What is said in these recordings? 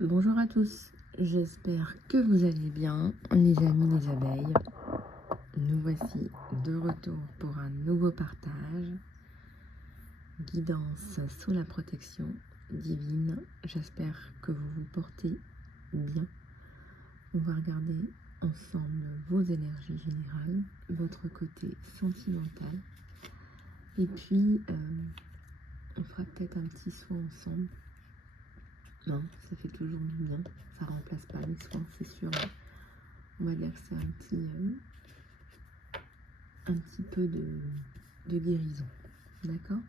Bonjour à tous, j'espère que vous allez bien, les amis, les abeilles. Nous voici de retour pour un nouveau partage. Guidance sous la protection divine. J'espère que vous vous portez bien. On va regarder ensemble vos énergies générales, votre côté sentimental. Et puis, on fera peut-être un petit soin ensemble. Non, ça fait toujours du bien. Ça remplace pas les soins, c'est sûr. On va dire que c'est un petit peu de guérison. D'accord?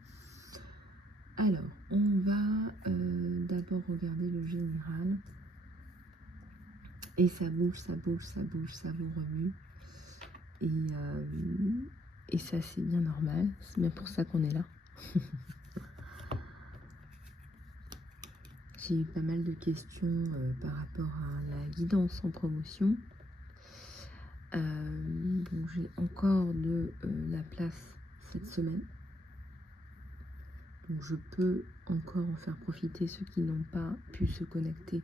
Alors, on va d'abord regarder le général. Et ça bouge, ça bouge, ça bouge, ça vous remue. Et ça, c'est bien normal. C'est bien pour ça qu'on est là. J'ai eu pas mal de questions par rapport à la guidance en promotion. Donc j'ai encore de la place cette semaine. Donc je peux encore en faire profiter ceux qui n'ont pas pu se connecter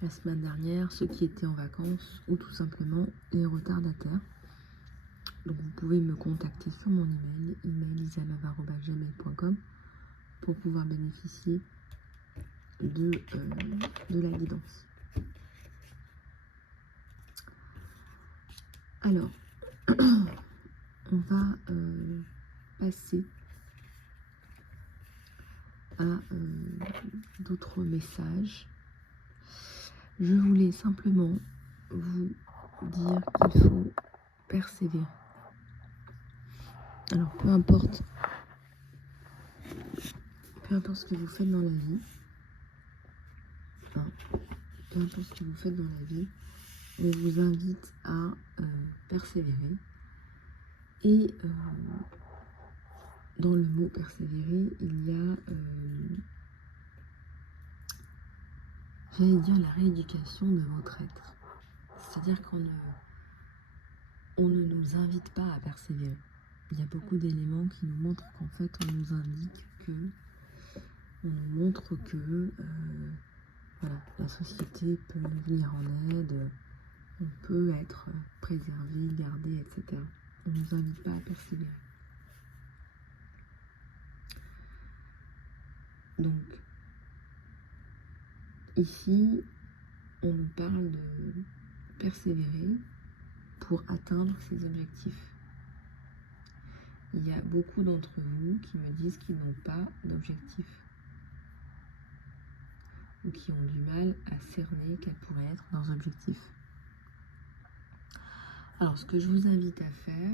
la semaine dernière, ceux qui étaient en vacances ou tout simplement les retardataires. Donc vous pouvez me contacter sur mon email isalove@gmail.com pour pouvoir bénéficier de la guidance. Alors, on va passer à d'autres messages. Je voulais simplement vous dire qu'il faut persévérer. Alors, peu importe ce que vous faites dans la vie, peu importe ce que vous faites dans la vie, on vous invite à persévérer. Et dans le mot persévérer, il y a, j'allais dire, la rééducation de votre être. C'est-à-dire qu'on ne nous invite pas à persévérer. Il y a beaucoup d'éléments qui nous montrent qu'en fait, on nous indique que, on nous montre que voilà, la société peut nous venir en aide, on peut être préservé, gardé, etc. On ne nous invite pas à persévérer. Donc, ici, on nous parle de persévérer pour atteindre ses objectifs. Il y a beaucoup d'entre vous qui me disent qu'ils n'ont pas d'objectif ou qui ont du mal à cerner quels pourraient être leurs objectifs. Alors, ce que je vous invite à faire,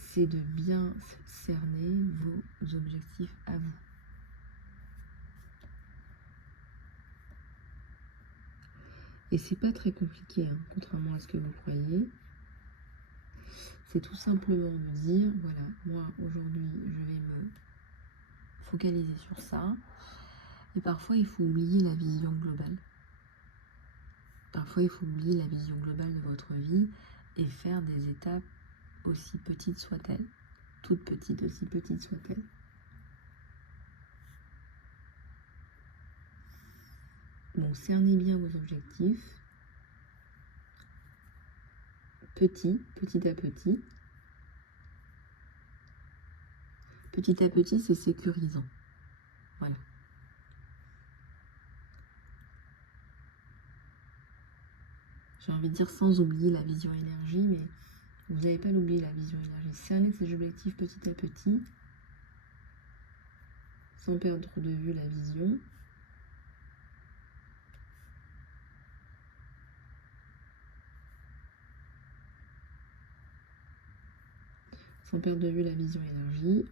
c'est de bien cerner vos objectifs à vous. Et c'est pas très compliqué, hein, contrairement à ce que vous croyez. C'est tout simplement de dire, voilà, moi aujourd'hui, je vais me focaliser sur ça. Et parfois, il faut oublier la vision globale. Parfois, il faut oublier la vision globale de votre vie et faire des étapes aussi petites soient-elles, toutes petites, aussi petites soient-elles. Donc, cernez bien vos objectifs, petit à petit. Petit à petit, c'est sécurisant. Voilà. J'ai envie de dire sans oublier la vision énergie, mais vous n'avez pas l'oublier la vision énergie. Cernez ces objectifs petit à petit, sans perdre de vue la vision. Sans perdre de vue la vision énergie.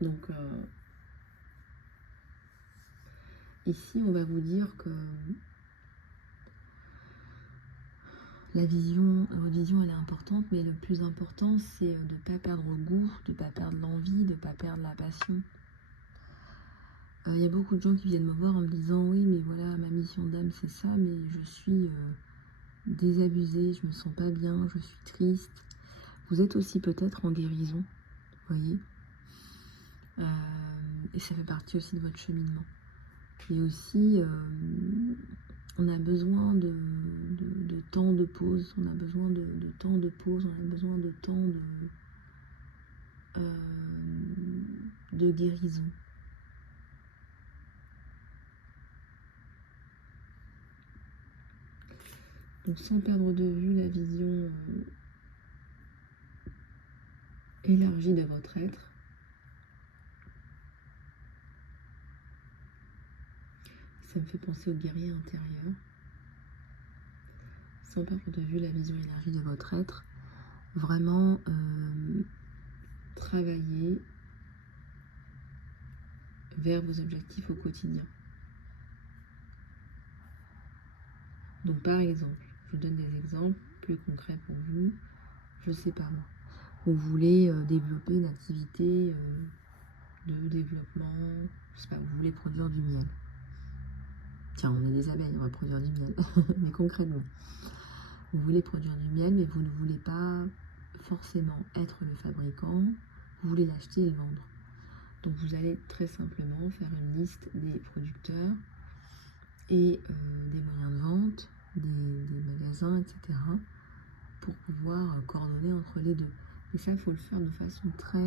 Donc, ici, on va vous dire que votre vision, elle est importante, mais le plus important, c'est de ne pas perdre le goût, de ne pas perdre l'envie, de ne pas perdre la passion. Il y a beaucoup de gens qui viennent me voir en me disant « Oui, mais voilà, ma mission d'âme, c'est ça, mais je suis désabusée, je me sens pas bien, je suis triste. » Vous êtes aussi peut-être en guérison, voyez. Et ça fait partie aussi de votre cheminement. Et aussi, on a besoin de temps de pause, on a besoin de temps de pause, on a besoin de temps de guérison. Donc sans perdre de vue la vision élargie de votre être, ça me fait penser au guerrier intérieur. Sans perdre de vue la vision élargie de votre être, vraiment travailler vers vos objectifs au quotidien. Donc par exemple, je vous donne des exemples plus concrets pour vous. Je sais pas moi. Vous voulez développer une activité de développement, je sais pas, vous voulez produire du miel. Tiens, on est des abeilles, on va produire du miel, mais concrètement. Vous voulez produire du miel, mais vous ne voulez pas forcément être le fabricant, vous voulez l'acheter et le vendre. Donc vous allez très simplement faire une liste des producteurs et des moyens de vente, des magasins, etc. pour pouvoir coordonner entre les deux. Et ça, il faut le faire de façon très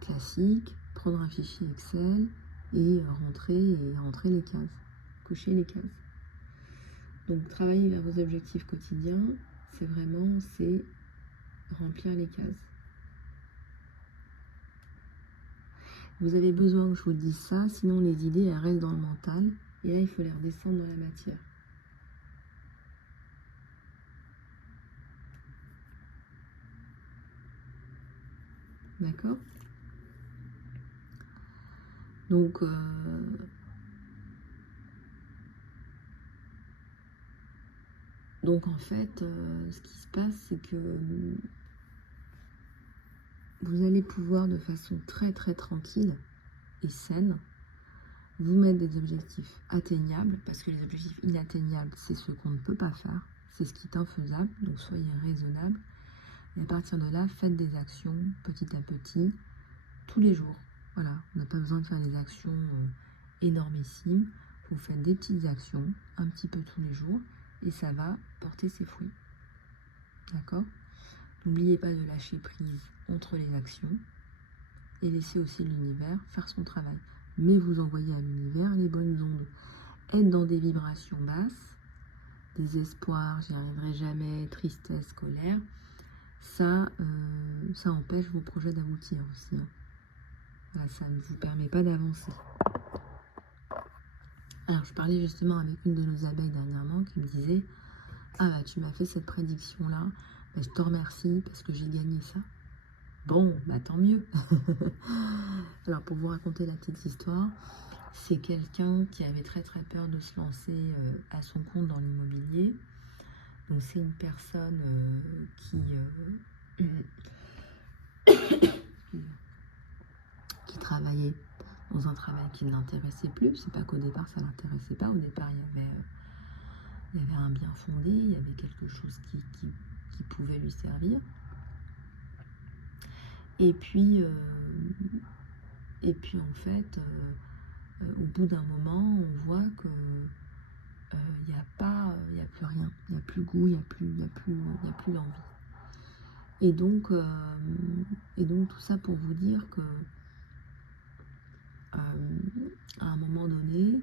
classique, prendre un fichier Excel et rentrer les cases, cocher les cases. Donc travailler vers vos objectifs quotidiens, c'est remplir les cases. Vous avez besoin que je vous dise ça, sinon les idées elles restent dans le mental et là il faut les redescendre dans la matière. D'accord? Donc en fait, ce qui se passe, c'est que vous allez pouvoir de façon très tranquille et saine vous mettre des objectifs atteignables, parce que les objectifs inatteignables, c'est ce qu'on ne peut pas faire, c'est ce qui est infaisable, donc soyez raisonnable. Et à partir de là, faites des actions petit à petit, tous les jours. Voilà, on n'a pas besoin de faire des actions énormissimes, vous faites des petites actions, un petit peu tous les jours, et ça va porter ses fruits. D'accord? N'oubliez pas de lâcher prise entre les actions et laisser aussi l'univers faire son travail. Mais vous envoyez à l'univers les bonnes ondes. Être dans des vibrations basses, désespoir, j'y arriverai jamais, tristesse, colère, ça empêche vos projets d'aboutir aussi. Voilà, ça ne vous permet pas d'avancer. Alors je parlais justement avec une de nos abeilles dernièrement qui me disait « Ah bah tu m'as fait cette prédiction-là, bah, je te remercie parce que j'ai gagné ça. » Bon, bah tant mieux. Alors pour vous raconter la petite histoire, c'est quelqu'un qui avait très peur de se lancer à son compte dans l'immobilier. Donc c'est une personne qui travaillait dans un travail qui ne l'intéressait plus. C'est pas qu'au départ ça l'intéressait pas. Au départ il y avait un bien fondé, il y avait quelque chose qui pouvait lui servir. Et puis en fait, au bout d'un moment, on voit que il n'y a plus rien, il n'y a plus goût, il n'y a plus d'envie. Et donc tout ça pour vous dire que à un moment donné,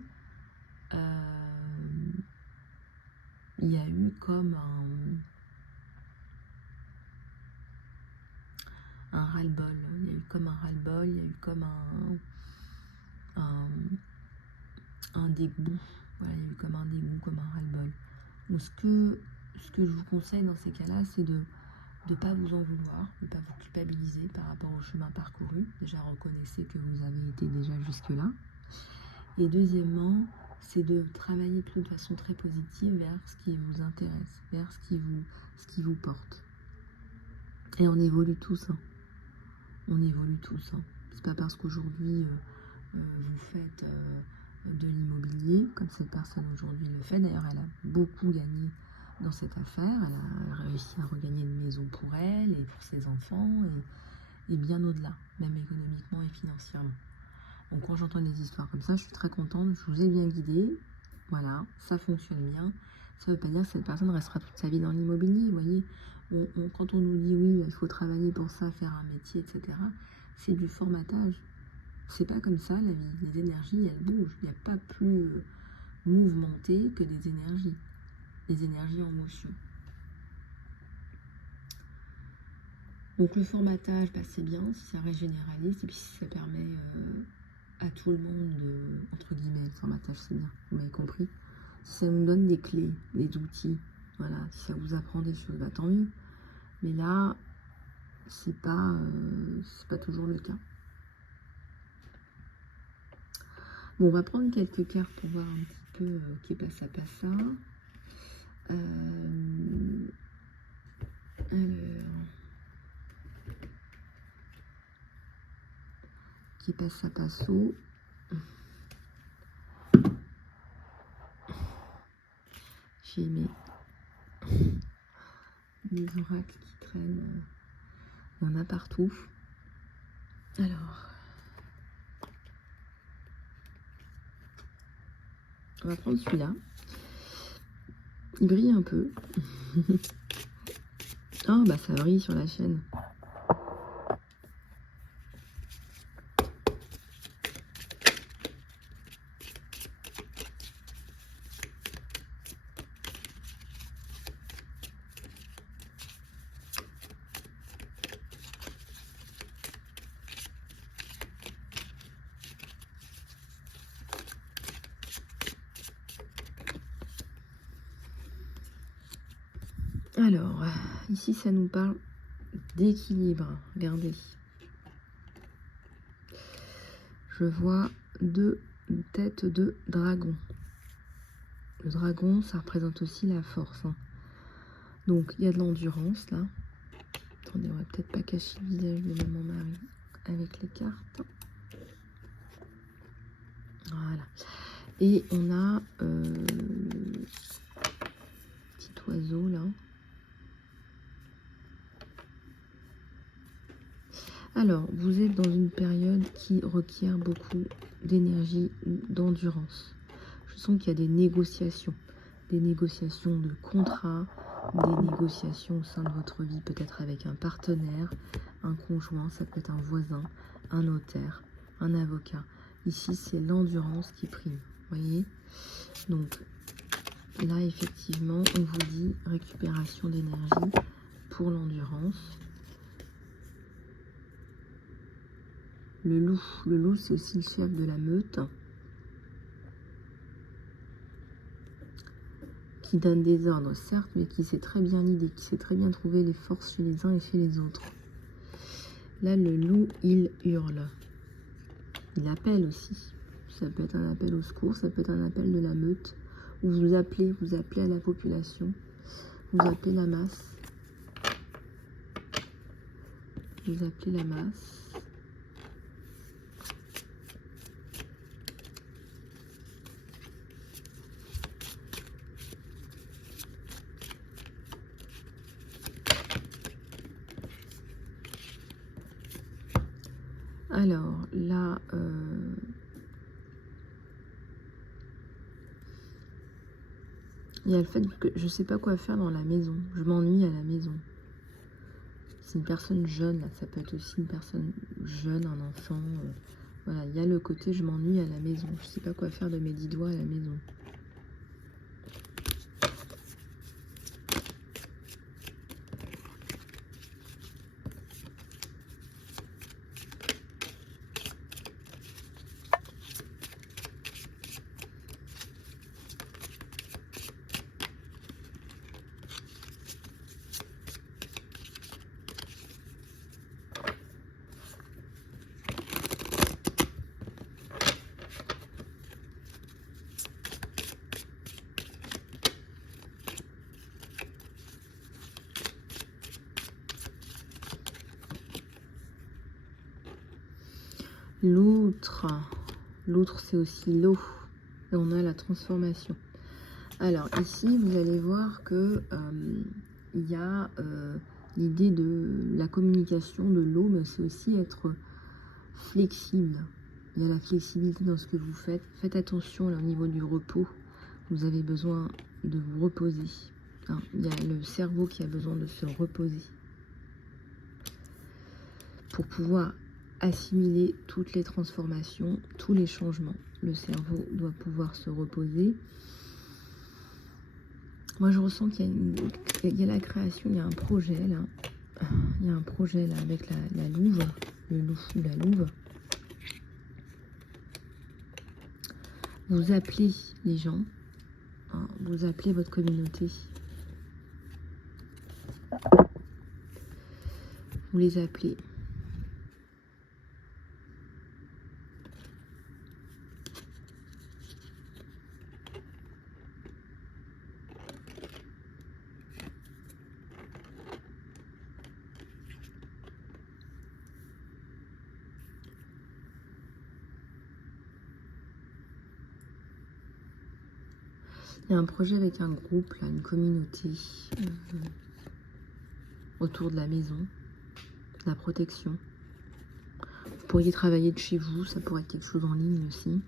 il y a eu comme un ras-le-bol, il y a eu comme un ras-le-bol, il y a eu comme un dégoût, voilà, il y a eu comme un dégoût, comme un ras-le-bol. Donc ce que je vous conseille dans ces cas-là, c'est de ne pas vous en vouloir, de ne pas vous culpabiliser par rapport au chemin parcouru. Déjà, reconnaissez que vous avez été déjà jusque-là. Et deuxièmement, c'est de travailler plutôt de façon très positive vers ce qui vous intéresse, vers ce qui vous porte. Et on évolue tous, hein. On évolue tous, hein. C'est pas parce qu'aujourd'hui vous faites de l'immobilier, comme cette personne aujourd'hui le fait. D'ailleurs, elle a beaucoup gagné dans cette affaire. Elle a réussi à regagner une maison pour elle et pour ses enfants. et bien au-delà, même économiquement et financièrement. Donc quand j'entends des histoires comme ça, je suis très contente, je vous ai bien guidé, voilà, ça fonctionne bien. Ça ne veut pas dire que cette personne restera toute sa vie dans l'immobilier, vous voyez. Quand on nous dit oui, il faut travailler pour ça, faire un métier, etc., c'est du formatage. C'est pas comme ça la vie. Les énergies, elles bougent. Il n'y a pas plus mouvementé que des énergies. Les énergies en motion. Donc le formatage, bah, c'est bien si ça reste généraliste et puis si ça permet à tout le monde de, entre guillemets, le formatage c'est bien, vous m'avez compris. Si ça nous donne des clés, des outils, voilà, si ça vous apprend des choses, bah, tant mieux. Mais là, c'est pas toujours le cas. Bon, on va prendre quelques cartes pour voir un petit peu qui passe à passa. Alors, qui passe à passo. J'ai mes oracles qui traînent. Il y en a partout. Alors, on va prendre celui-là. Il brille un peu. Oh, bah ça brille sur la chaîne. Alors, ici, ça nous parle d'équilibre. Regardez. Je vois 2 têtes de dragon. Le dragon, ça représente aussi la force. Hein. Donc, il y a de l'endurance, là. Attendez, on va peut-être pas cacher le visage de mon mari avec les cartes. Voilà. Et on a petit oiseau, là. Alors, vous êtes dans une période qui requiert beaucoup d'énergie, d'endurance. Je sens qu'il y a des négociations de contrats, des négociations au sein de votre vie, peut-être avec un partenaire, un conjoint, ça peut être un voisin, un notaire, un avocat. Ici, c'est l'endurance qui prime, voyez. Donc, là, effectivement, on vous dit récupération d'énergie pour l'endurance. Le loup, c'est aussi le chef de la meute qui donne des ordres, certes, mais qui sait très bien l'idée, qui sait très bien trouver les forces chez les uns et chez les autres. Là, le loup, il hurle. Il appelle aussi. Ça peut être un appel au secours, ça peut être un appel de la meute. Où vous appelez à la population, vous appelez la masse. Vous appelez la masse. Alors là, il y a le fait que je ne sais pas quoi faire dans la maison. Je m'ennuie à la maison. C'est une personne jeune, là. Ça peut être aussi une personne jeune, un enfant. Voilà, il y a le côté je m'ennuie à la maison. Je ne sais pas quoi faire de mes 10 doigts à la maison. L'outre, c'est aussi l'eau. Et on a la transformation. Alors ici, vous allez voir que il y a l'idée de la communication, de l'eau, mais c'est aussi être flexible. Il y a la flexibilité dans ce que vous faites. Faites attention là, au niveau du repos. Vous avez besoin de vous reposer. Hein, il y a le cerveau qui a besoin de se reposer pour pouvoir assimiler toutes les transformations, tous les changements. Le cerveau doit pouvoir se reposer. Moi, je ressens qu'il y a la création, il y a un projet là. Il y a un projet là avec la louve, le loup ou la louve. Vous appelez les gens, hein, vous appelez votre communauté. Vous les appelez. Il y a un projet avec un groupe, là, une communauté autour de la maison, de la protection. Vous pourriez travailler de chez vous, ça pourrait être quelque chose en ligne aussi.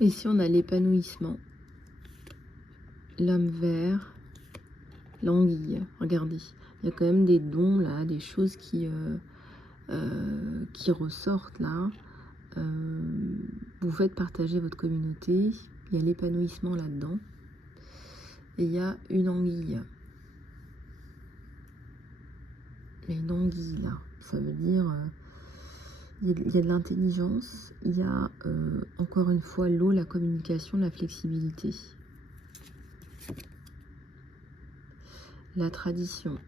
Ici, on a l'épanouissement. L'homme vert, l'anguille. Regardez, il y a quand même des dons là, des choses qui ressortent là. Vous faites partager votre communauté. Il y a l'épanouissement là-dedans. Et il y a une anguille. Il y a une anguille là. Ça veut dire... il y a de l'intelligence, il y a encore une fois l'eau, la communication, la flexibilité. La tradition.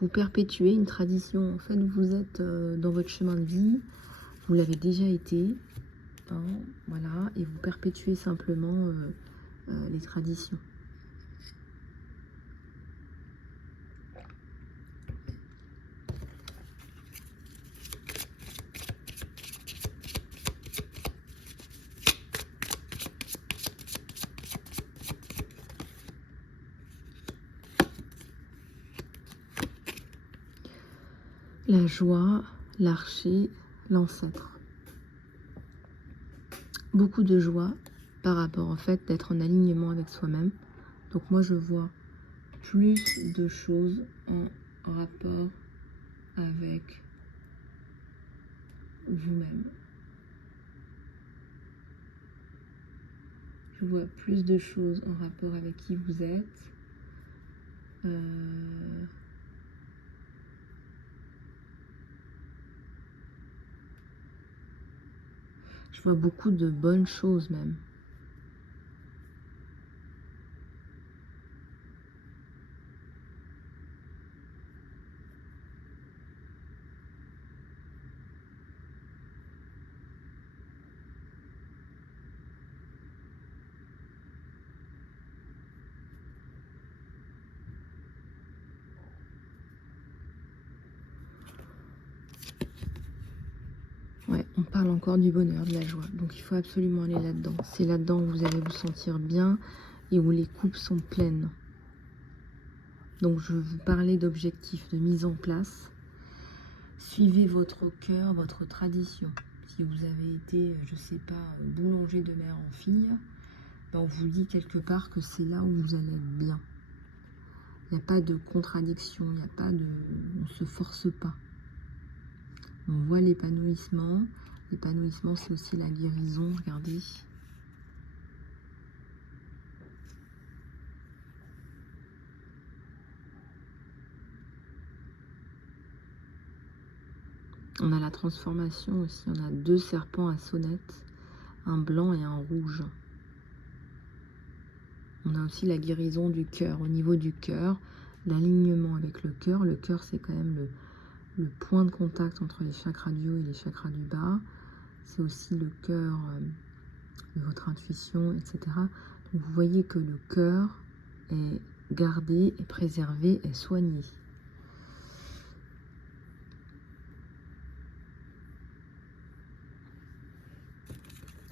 Vous perpétuez une tradition. En fait, vous êtes dans votre chemin de vie, vous l'avez déjà été, hein, voilà, et vous perpétuez simplement les traditions. La joie, l'archer, l'ancêtre. Beaucoup de joie par rapport en fait d'être en alignement avec soi-même. Donc moi je vois plus de choses en rapport avec vous-même. Je vois plus de choses en rapport avec qui vous êtes. Je vois beaucoup de bonnes choses même. Ouais, on parle encore du bonheur, de la joie. Donc il faut absolument aller là-dedans. C'est là-dedans où vous allez vous sentir bien et où les coupes sont pleines. Donc je vous parlais d'objectifs, de mise en place. Suivez votre cœur, votre tradition. Si vous avez été, je sais pas, boulanger de mère en fille, ben on vous dit quelque part que c'est là où vous allez être bien. Il n'y a pas de contradiction, il n'y a pas de... on ne se force pas. On voit l'épanouissement. L'épanouissement, c'est aussi la guérison, regardez. On a la transformation aussi. On a 2 serpents à sonnette, un blanc et un rouge. On a aussi la guérison du cœur. Au niveau du cœur, l'alignement avec le cœur. Le cœur, c'est quand même le point de contact entre les chakras du haut et les chakras du bas. C'est aussi le cœur de votre intuition, etc. Donc vous voyez que le cœur est gardé, est préservé, est soigné.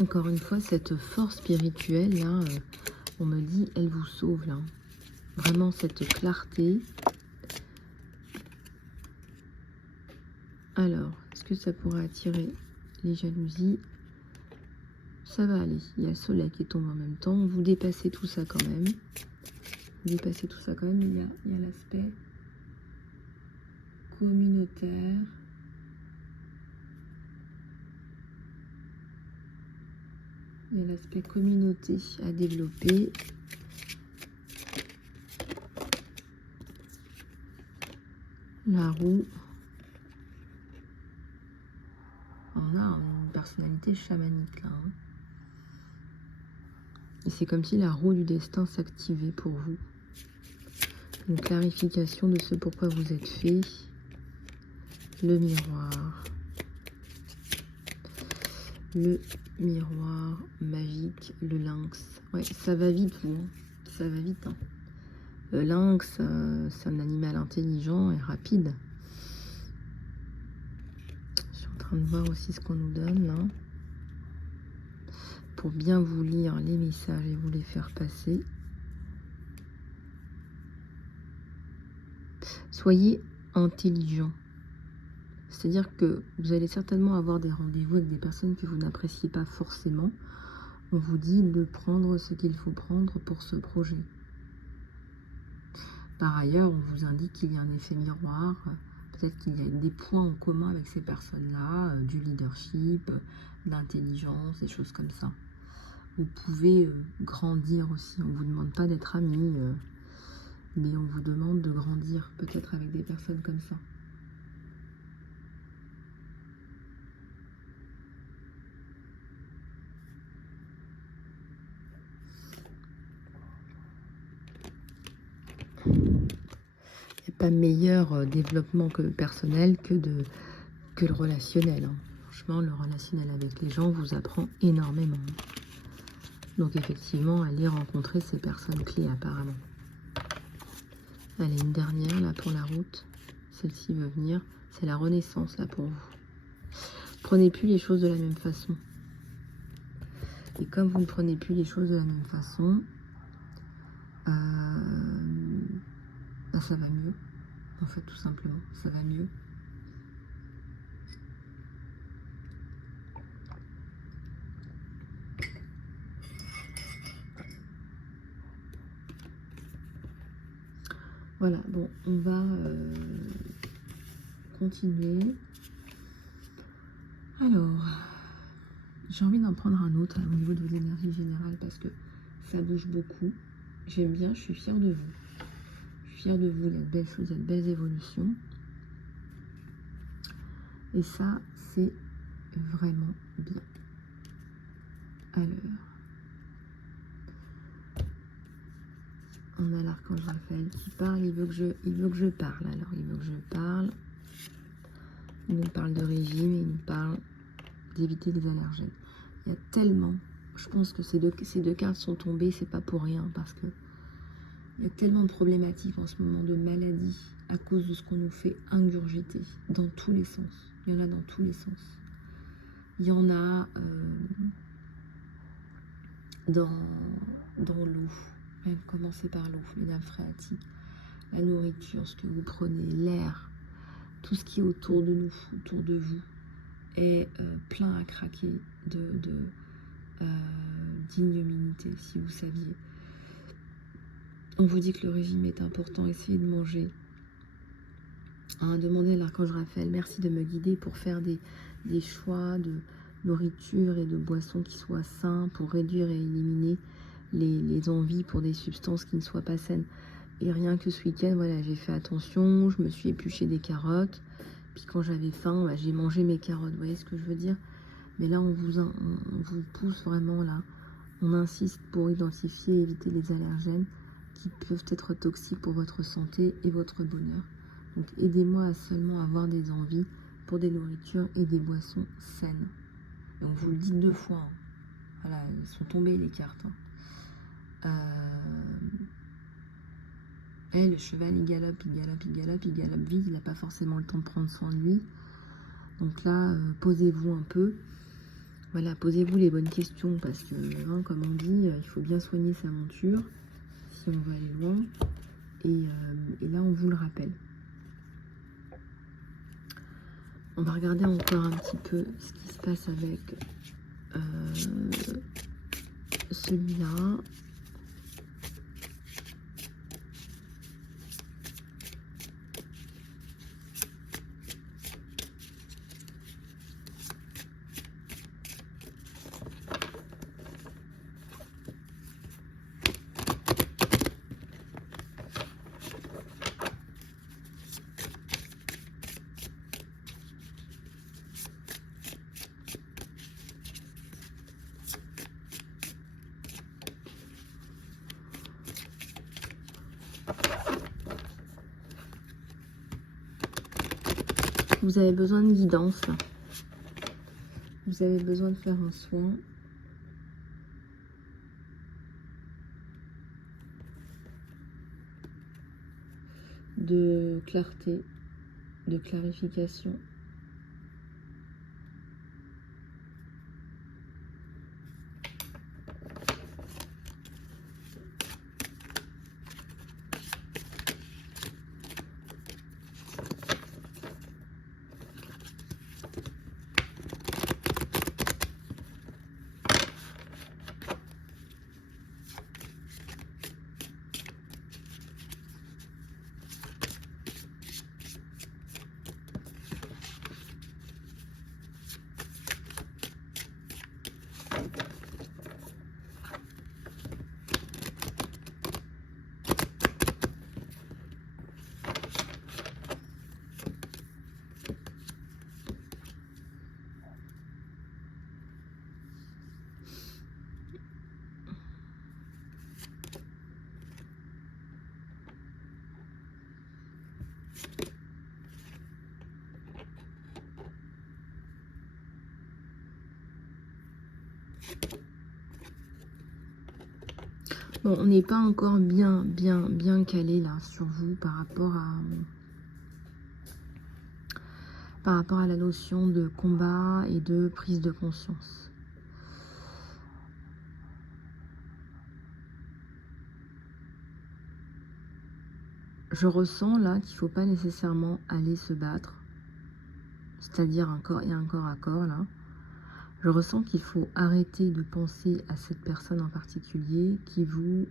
Encore une fois, cette force spirituelle, là, on me dit, elle vous sauve, là. Vraiment, cette clarté. Alors, est-ce que ça pourrait attirer les jalousies? Ça va aller. Il y a le soleil qui tombe en même temps. Vous dépassez tout ça quand même. Vous dépassez tout ça quand même. Il y a l'aspect communautaire. Il y a l'aspect communauté à développer. La roue. On a une personnalité chamanique là. Hein. Et c'est comme si la roue du destin s'activait pour vous. Une clarification de ce pourquoi vous êtes fait. Le miroir. Le miroir magique, le lynx. Ouais, ça va vite, vous. Hein. Ça va vite. Hein. Le lynx, c'est un animal intelligent et rapide. Je suis en train de voir aussi ce qu'on nous donne là. Pour bien vous lire les messages et vous les faire passer. Soyez intelligent. C'est-à-dire que vous allez certainement avoir des rendez-vous avec des personnes que vous n'appréciez pas forcément. On vous dit de prendre ce qu'il faut prendre pour ce projet. Par ailleurs, on vous indique qu'il y a un effet miroir. Peut-être qu'il y a des points en commun avec ces personnes-là, du leadership, de l'intelligence, des choses comme ça. Vous pouvez grandir aussi. On ne vous demande pas d'être amis, mais on vous demande de grandir, peut-être avec des personnes comme ça. Il n'y a pas meilleur développement que personnel que le relationnel. Hein. Franchement, le relationnel avec les gens vous apprend énormément. Donc effectivement, allez rencontrer ces personnes clés apparemment. Allez, une dernière là pour la route. Celle-ci veut venir. C'est la renaissance là pour vous. Prenez plus les choses de la même façon. Et comme vous ne prenez plus les choses de la même façon, bah ça va mieux. En fait, tout simplement, ça va mieux. Voilà, bon, on va continuer. Alors, j'ai envie d'en prendre un autre au niveau de vos énergies générales parce que ça bouge beaucoup. J'aime bien, je suis fière de vous. Je suis fière de vous, il y a de belles choses, il y a de belles évolutions. Et ça, c'est vraiment bien. Alors, on a l'archange Raphaël qui parle, il veut que je parle. Alors, il veut que je parle. Il nous parle de régime, il nous parle d'éviter les allergènes. Il y a tellement, je pense que ces deux cartes sont tombées, c'est pas pour rien, parce que il y a tellement de problématiques en ce moment, de maladies, à cause de ce qu'on nous fait ingurgiter, dans tous les sens. Il y en a dans tous les sens. Il y en a dans l'eau. Commencez par l'eau, les nappes phréatiques, la nourriture, ce que vous prenez, l'air, tout ce qui est autour de nous, autour de vous, est plein à craquer d'ignominieté, si vous saviez. On vous dit que le régime est important, essayez de manger. Hein, demandez à l'archange Raphaël, merci de me guider pour faire des choix de nourriture et de boissons qui soient sains, pour réduire et éliminer les envies pour des substances qui ne soient pas saines. Et rien que ce week-end, voilà, j'ai fait attention, je me suis épluché des carottes, Puis quand j'avais faim, bah, j'ai mangé mes carottes. Vous voyez ce que je veux dire? Mais là, on vous pousse vraiment là. On insiste pour identifier et éviter les allergènes qui peuvent être toxiques pour votre santé et votre bonheur. Donc aidez-moi à seulement avoir des envies pour des nourritures et des boissons saines. Et on vous le dit 2 fois. Hein. Voilà, elles sont tombées les cartes. Hein. Le cheval, il galope, il galope, il galope, il galope vite. Il n'a pas forcément le temps de prendre soin de lui. Donc là, posez-vous un peu. Voilà, posez-vous les bonnes questions parce que, hein, comme on dit, il faut bien soigner sa monture si on veut aller loin. Et là, on vous le rappelle. On va regarder encore un petit peu ce qui se passe avec celui-là. Vous avez besoin de guidance. Vous avez besoin de faire un soin. De clarté, de clarification. Bon, on n'est pas encore bien calé là sur vous par rapport à la notion de combat et de prise de conscience. Je ressens là qu'il ne faut pas nécessairement aller se battre, c'est-à-dire un corps à corps là. Je ressens qu'il faut arrêter de penser à cette personne en particulier qui vous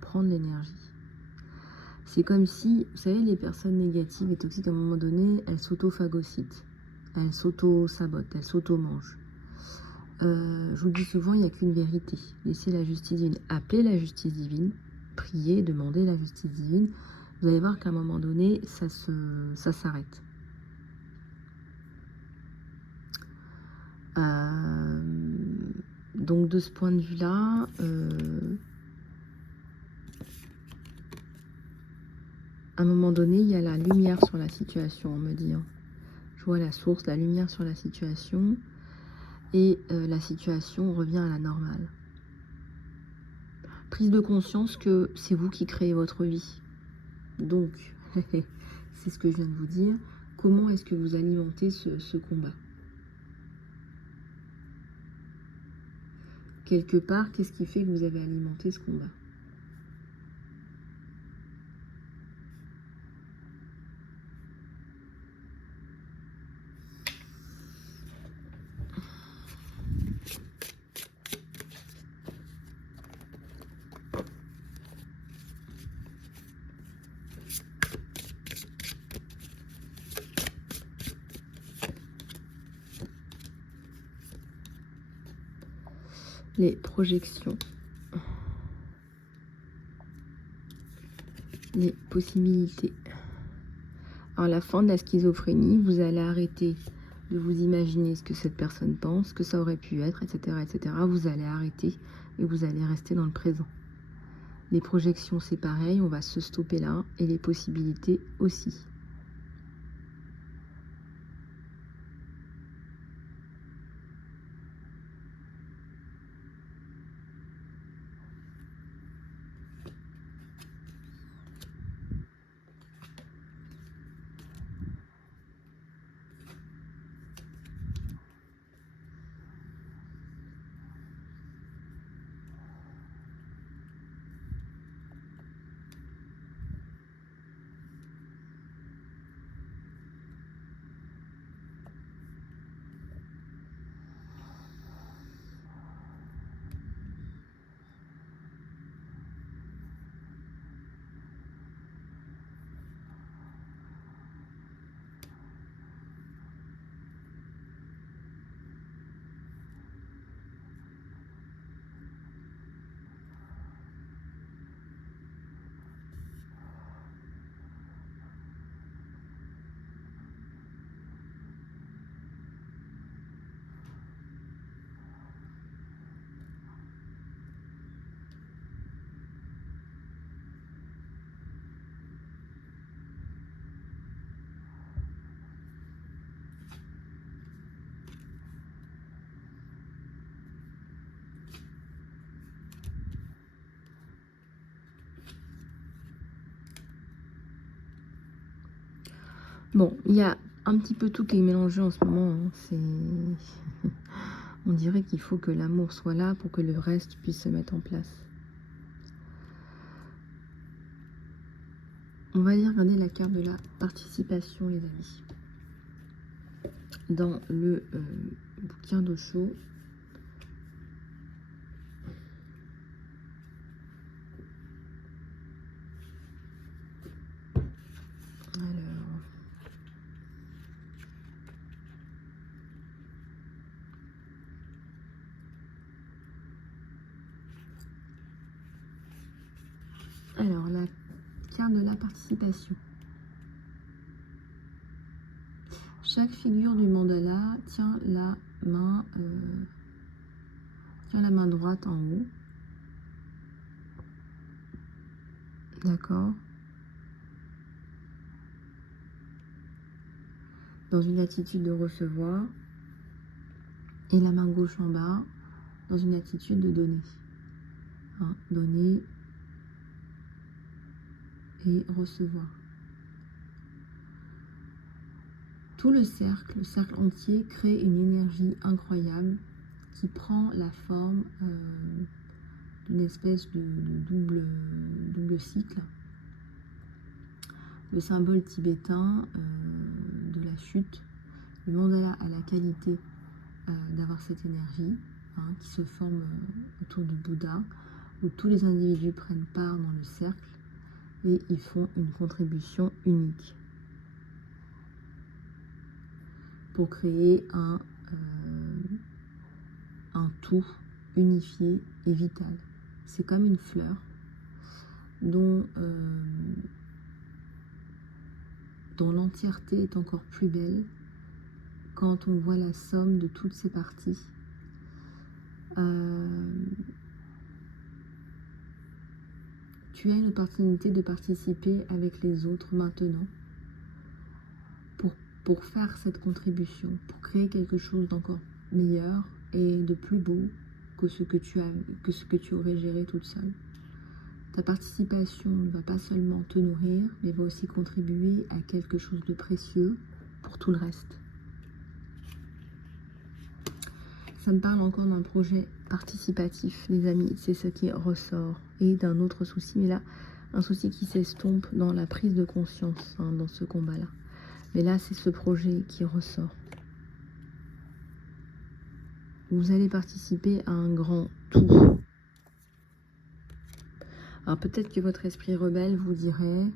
prend de l'énergie. C'est comme si, vous savez, les personnes négatives et toxiques, à un moment donné, elles s'auto-phagocytent, elles s'auto-sabotent, elles s'auto-mangent. Je vous dis souvent, il n'y a qu'une vérité. Laissez la justice divine, appelez la justice divine, priez, demandez la justice divine. Vous allez voir qu'à un moment donné, ça s'arrête. Donc de ce point de vue-là, à un moment donné, il y a la lumière sur la situation, on me dit. Hein. Je vois la source, la lumière sur la situation, et la situation revient à la normale. Prise de conscience que c'est vous qui créez votre vie. Donc, c'est ce que je viens de vous dire. Comment est-ce que vous alimentez ce combat ? Quelque part, qu'est-ce qui fait que vous avez alimenté ce combat ? Les projections, les possibilités. Alors la fin de la schizophrénie, vous allez arrêter de vous imaginer ce que cette personne pense, que ça aurait pu être, etc., etc. Vous allez arrêter et vous allez rester dans le présent. Les projections, c'est pareil, on va se stopper là, et les possibilités aussi. Bon, il y a un petit peu tout qui est mélangé en ce moment. Hein. On dirait qu'il faut que l'amour soit là pour que le reste puisse se mettre en place. On va aller regarder la carte de la participation, les amis. Dans le bouquin d'Osho. Alors, la carte de la participation. Chaque figure du mandala tient la main droite en haut. D'accord. Dans une attitude de recevoir. Et la main gauche en bas, dans une attitude de donner. Hein, donner et recevoir. Tout le cercle entier crée une énergie incroyable qui prend la forme d'une espèce de double cycle. Le symbole tibétain de la chute, le mandala a la qualité d'avoir cette énergie qui se forme autour du Bouddha, où tous les individus prennent part dans le cercle et ils font une contribution unique pour créer un tout unifié et vital. C'est comme une fleur dont l'entièreté est encore plus belle quand on voit la somme de toutes ses parties. Tu as une opportunité de participer avec les autres maintenant pour faire cette contribution, pour créer quelque chose d'encore meilleur et de plus beau que ce que tu aurais géré toute seule. Ta participation ne va pas seulement te nourrir, mais va aussi contribuer à quelque chose de précieux pour tout le reste. Ça me parle encore d'un projet participatif, les amis, c'est ce qui ressort. Et d'un autre souci, mais là, un souci qui s'estompe dans la prise de conscience, dans ce combat-là. Mais là, c'est ce projet qui ressort. Vous allez participer à un grand tout. Alors peut-être que votre esprit rebelle vous dirait,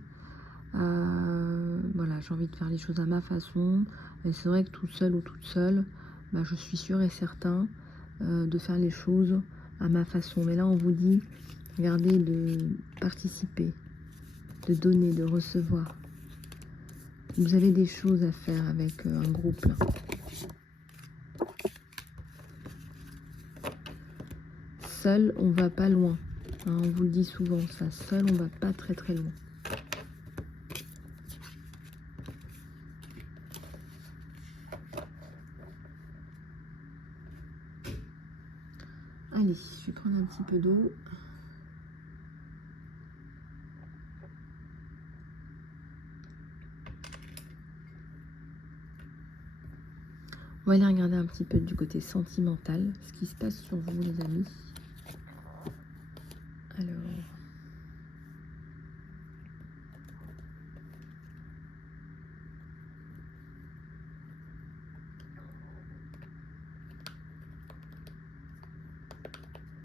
voilà, j'ai envie de faire les choses à ma façon. Et c'est vrai que tout seul ou toute seule, je suis sûre et certain de faire les choses à ma façon. Mais là, on vous dit, regardez, de participer, de donner, de recevoir. Vous avez des choses à faire avec un groupe là. Seul, on va pas loin. Hein, on vous le dit souvent, ça. Seul, on va pas très très loin. Allez, je vais prendre un petit peu d'eau. On va aller regarder un petit peu du côté sentimental, ce qui se passe sur vous, les amis.